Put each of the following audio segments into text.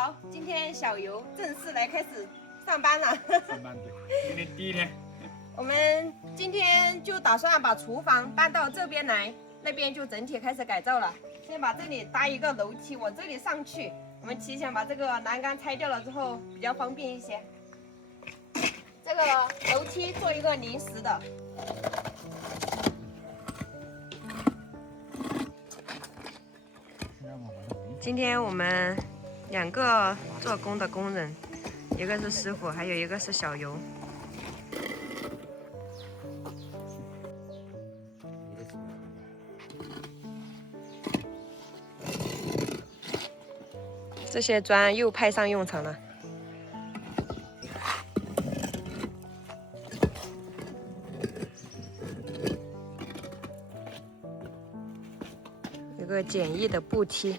好，今天小游正式来开始上班了。上班对，今天第一天。我们今天就打算把厨房搬到这边来，那边就整体开始改造了。先把这里搭一个楼梯，往这里上去。我们提前把这个栏杆拆掉了之后，比较方便一些。这个楼梯做一个临时的。今天我们2个做工的工人，一个是师傅，还有一个是小游。这些砖又派上用场了。有个简易的步梯。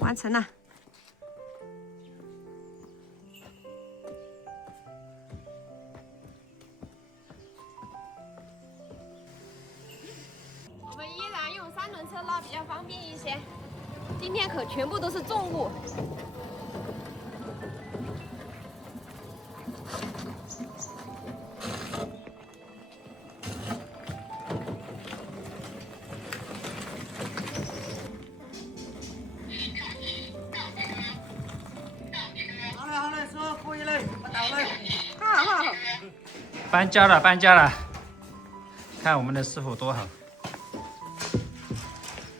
完成了。我们依然用3轮车拉比较方便一些。今天可全部都是重物。好。搬家了，搬家了！看我们的师傅多好，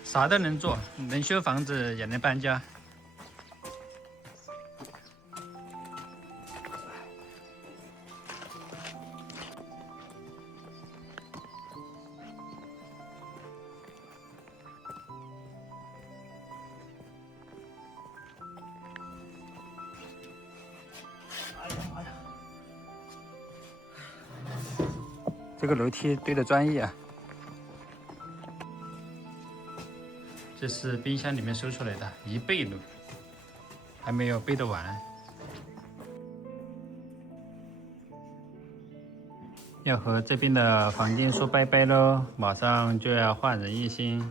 啥都能做，能修房子也能搬家。这个楼梯堆的专业啊！这是冰箱里面收出来的1倍路，还没有背得完。要和这边的房间说拜拜喽，马上就要焕然一新。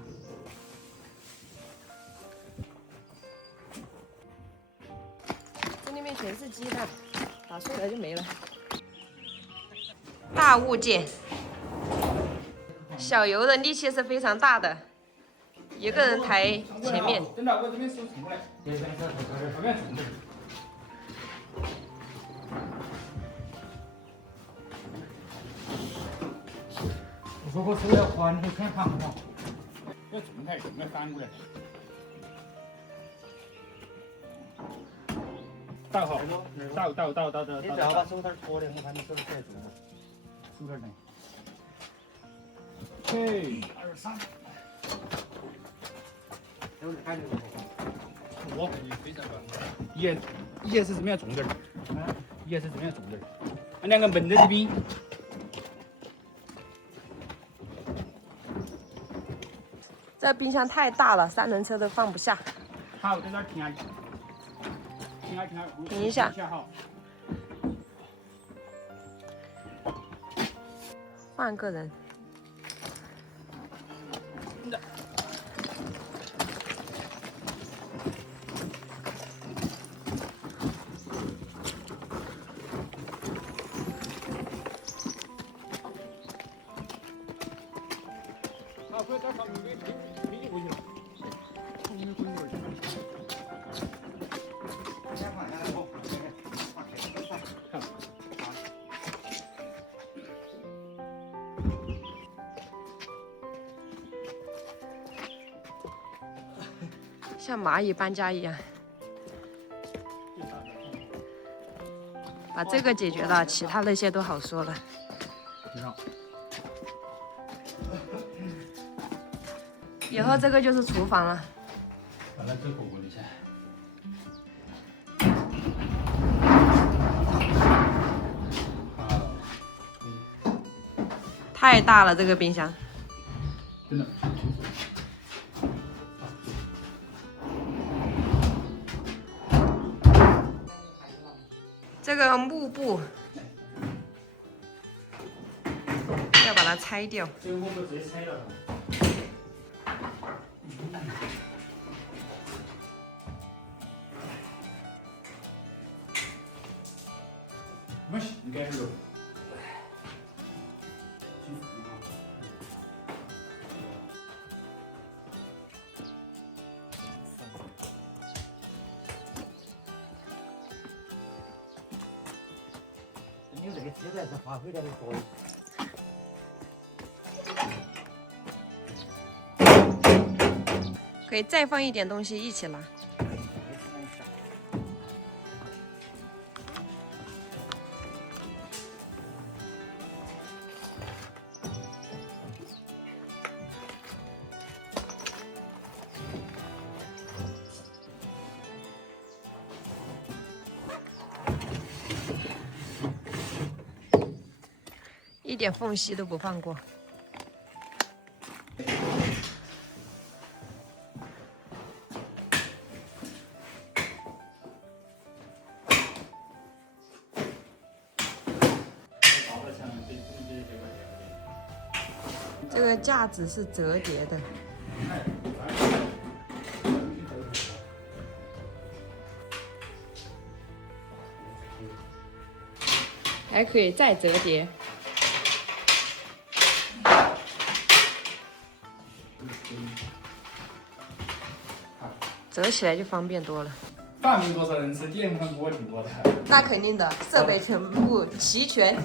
这里面全是鸡蛋，打碎了就没了。大物件，小游的力气是非常大的，一个人抬前面。真的，我这边收重过来。后面重的。我说我手要缓，你先扛好。要重抬，要翻过来。倒好，倒。你只要把手套脱的，我看你手太重了。手套呢？嘿，2、3。我非常棒。也是这么样重点儿，也是这么样重点儿。2个门在这边。这冰箱太大了，3轮车都放不下。好，在这儿停下。停一下。换个人。好，快点上面推过去了。像蚂蚁搬家一样，把这个解决了，其他那些都好说了。以后这个就是厨房了。把它给火锅里去。太大了，这个冰箱。真的。这个幕布要把它拆掉。这个幕布直接拆了。没事，你该是。你这个鸡蛋是发挥量的多。可以再放一点东西一起拿。一点缝隙都不放过。这个架子是折叠的。还可以再折叠。折起来就方便多了。饭没多少人吃，电饭锅挺多的。那肯定的，设备全部齐全。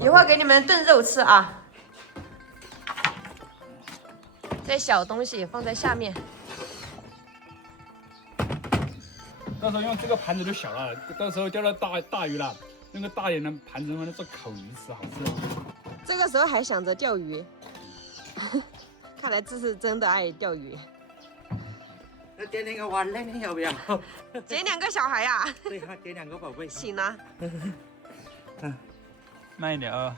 一会儿给你们炖肉吃啊。这小东西放在下面。到时候用这个盘子就小了，到时候钓到大鱼了，用个大点的盘子用来做烤鱼吃，好吃。这个时候还想着钓鱼，看来这是真的爱钓鱼。那点2个碗嘞，你要不要？捡2个小孩呀、啊？对，还点2个宝贝。行了。慢一点啊。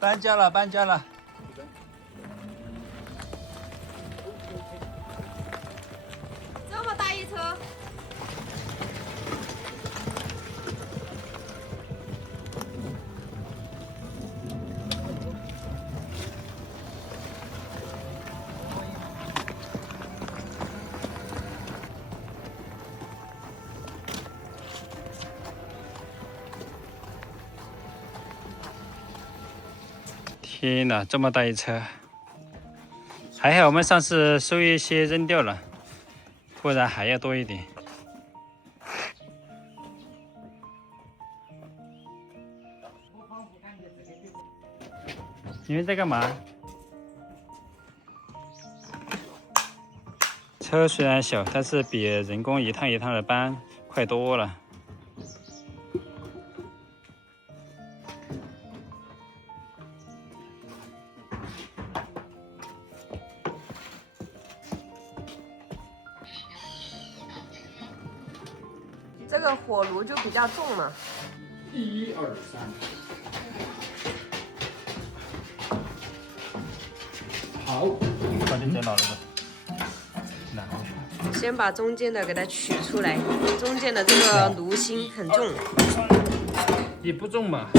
搬家了，搬家了。这么大一车。天哪，这么大一车！还好我们上次收一些扔掉了，不然还要多一点。你们在干嘛？车虽然小，但是比人工一趟一趟的搬快多了。这个火炉就比较重了。1、2、3。好，把这拿了个，拿回去。先把中间的给它取出来，中间的这个炉芯很重。也不重吧？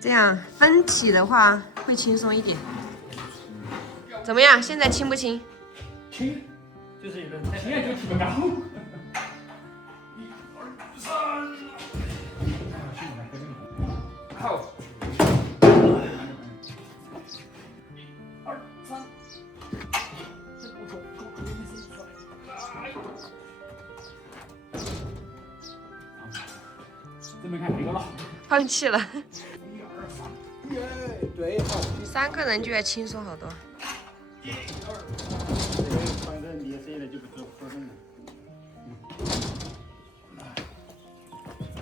这样分体的话会轻松一点。怎么样？现在轻不轻？轻，就是有人轻就提不高。1、2、3。好。这边看哪个了？放弃了。1、2、3，耶，对，好。 3个人就要轻松好多。1、2、3，反正你现在就不做活动了。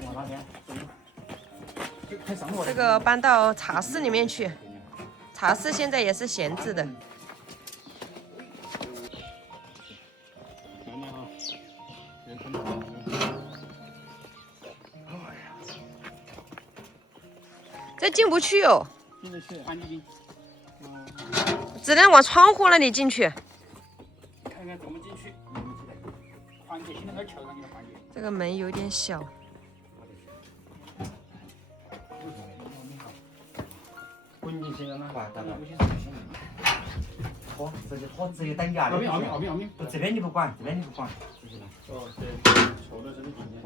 往那边，太伤我了。这个搬到茶室里面去，茶室现在也是闲置的。这进不去哦，进得去，安静。只能往窗户那里进去。看看怎么进去。环节现在在桥上的环节。这个门有点小。滚进去了吗？好，直接等价的。奥妙。不，这边你不管，这边你不管。哦，对，错了这里进去。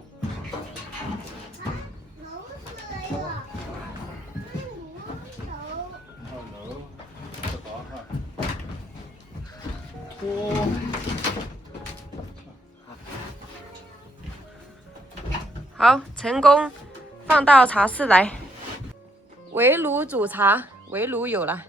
好，成功放到茶室来。围炉煮茶，围炉有了。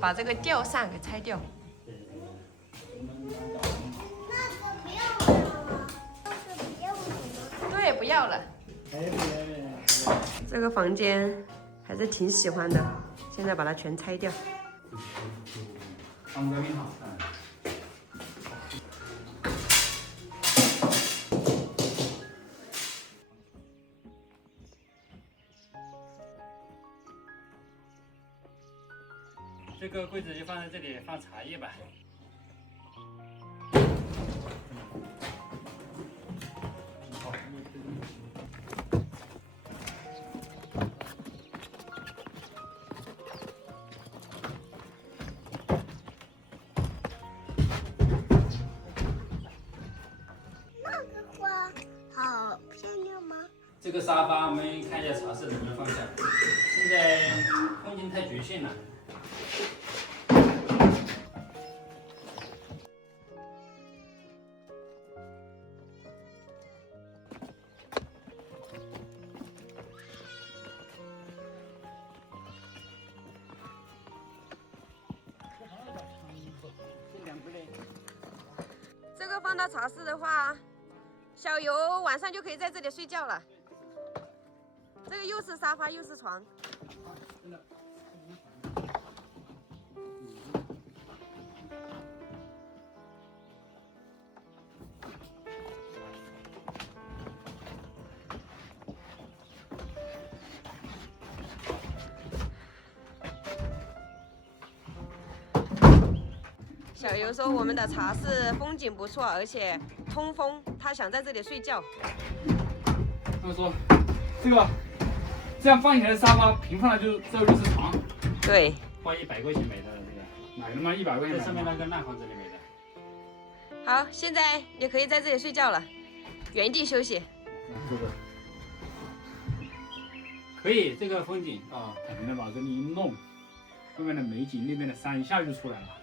把这个吊扇给拆掉。对，不要了。这个房间还是挺喜欢的，现在把它全拆掉。这个柜子就放在这里，放茶叶吧。好漂亮吗？这个沙发我们看一下茶室能不能放下。现在空间太局限了。这个放到茶室的话，小游晚上就可以在这里睡觉了。这个又是沙发又是床。小游说我们的茶室风景不错，而且通风，他想在这里睡觉。他说，这样放起来的沙发平放了就是床。对，花100块钱买的这个。买了吗？100块钱。在上面那个烂房子里买的。好，现在也可以在这里睡觉了，原地休息。可以，这个风景啊，肯定的往这里一弄，后面的美景，那边的山一下就出来了。